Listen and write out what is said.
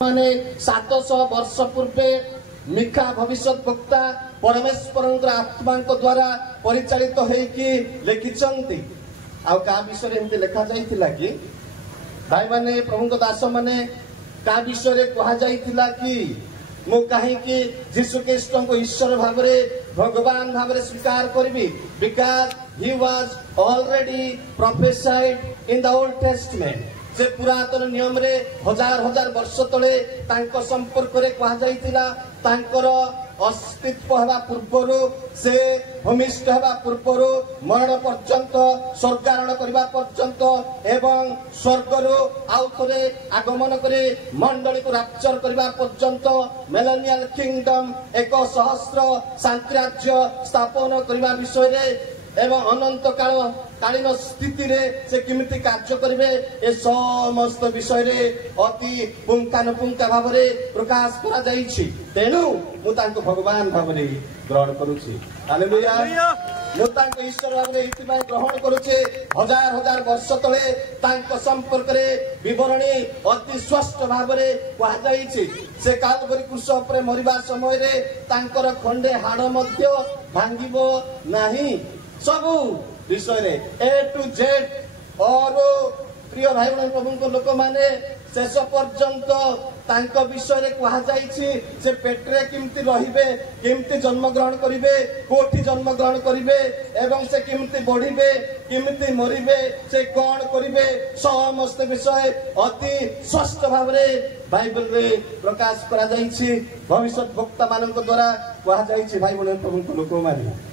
माने 700 वर्ष पूर्वे मिखा भविष्य वक्ता परमेश्वर आत्मा द्वारा परिचालित होइकी लिखिचंती आ का विषय एमती लिखा जाइतिला कि भाई माने प्रभु दास माने का विषय कहा जाइतिला कि मु कहीं कि यीशु ख्रीष्ट को ईश्वर भावरे भगवान भावरे स्वीकार करबी because he was already prophesied in the old testament से पुरातन नियम रे हजार हजार वर्ष तले तांको संपर्क रे कहा जाइतिला तांकर अस्तित्व हवा पूर्वर से भूमिष्ठ हवा पूर्वर मरण पर्यंत स्वर्गारोहण करबा पर्यंत एवं स्वर्गर आउ थरे आगमन करे मंडली को रैप्चर करबा पर्यंत मिलेनियल किंगडम 1,000 शांति राज्य स्थापन करबा विषय रे एवं अनंत कालीन स्थिति रे से किमिति कार्य करिवे ए समस्त विषय रे अति पुंखानुपुंखा भाव रे प्रकाश करा जाइछि तेनु मु तांको भगवान भाव रे ग्रहण करूछि हालेलुया मु तांको ईश्वर भाव रे इतिबाय ग्रहण करूछि हजार हजार वर्ष तले तांको संपर्क रे विवरणी अति स्पष्ट भाव रे कहा जाइछि से कालवरी क्रूस ऊपर मरिबा समय रे तांकर खंडे हाड़ मध्य भांगिबो नाही सबु विषय रे ए टू जेड और प्रिय भाई बहन प्रभु को लोक माने शेष पर्यंत तांको विषय रे कहा जाइछि से पेटरे किमती रहिबे किमती जन्म ग्रहण करिवे कोठी जन्म ग्रहण करिवे एवं से किमती बढ़िबे किमती मरिबे से कोन करिवे समस्त विषय अति स्पष्ट भाव रे बाइबल रे प्रकाश करा जाइछि भविष्य वक्ता मानक द्वारा कहा जाइछि भाई बहन प्रभु को लोक माने।